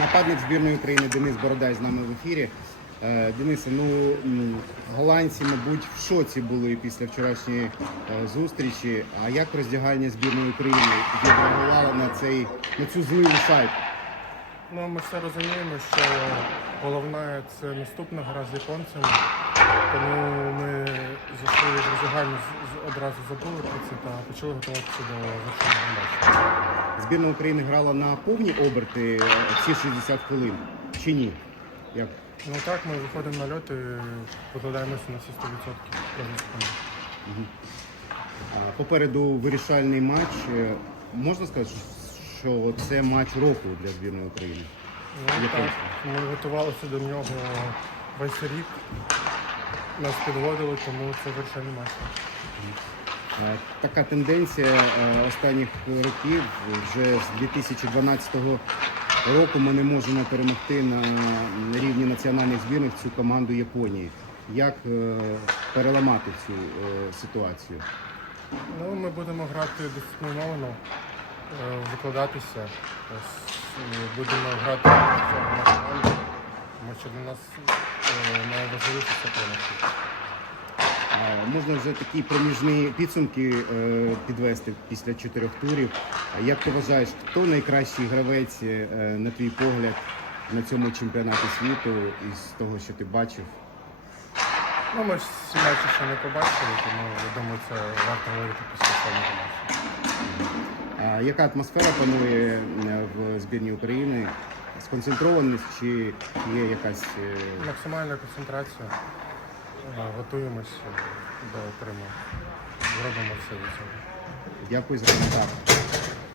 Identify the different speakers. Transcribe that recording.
Speaker 1: Нападник збірної України Денис Бородай з нами в ефірі. Е, Денисе, ну голландці, мабуть, в шоці були після вчорашньої е, зустрічі. А як роздягання збірної України відреагувало на цей на цю зливу шайбу?
Speaker 2: Ну, ми все розуміємо, що головне це наступна гра з японцями. Тому ми зайшли в роздягальню, з- з- одразу забули про це та почали готуватися до завершення матчу.
Speaker 1: Збірна України грала на повні оберти всі 60 хвилин чи ні? Як?
Speaker 2: Ну так, ми виходимо на льот і покладаємося на всі 100% розвитку.
Speaker 1: А, Попереду вирішальний матч. Е, Можна сказати, що це матч року для збірної України?
Speaker 2: Ну, так, ми готувалися до нього весь рік. Нас підводили, тому це вирішальний матч.
Speaker 1: Е, Така тенденція е, останніх років. Вже з 2012 року ми не можемо перемогти на рівні національних збірних цю команду Японії. Як е, переламати цю ситуацію?
Speaker 2: Ну, ми будемо грати дисципліновано, викладатися. Ось, будемо грати в цьому тому що для нас е, найважливіше це перемогти.
Speaker 1: Можна вже такі проміжні підсумки е, підвести після чотирьох турів. Як ти вважаєш, хто найкращий гравець, е, на твій погляд, на цьому чемпіонаті світу із того, що ти бачив?
Speaker 2: Ну, ми ж всі матчі ще не побачили, тому я думаю, це варто говорити після цього матчу.
Speaker 1: Яка атмосфера панує е, в збірні України? Сконцентрованість чи є якась е,
Speaker 2: Максимальна концентрація. Е, Готуємося до отримання. Зробимо все
Speaker 1: дякую за коментар.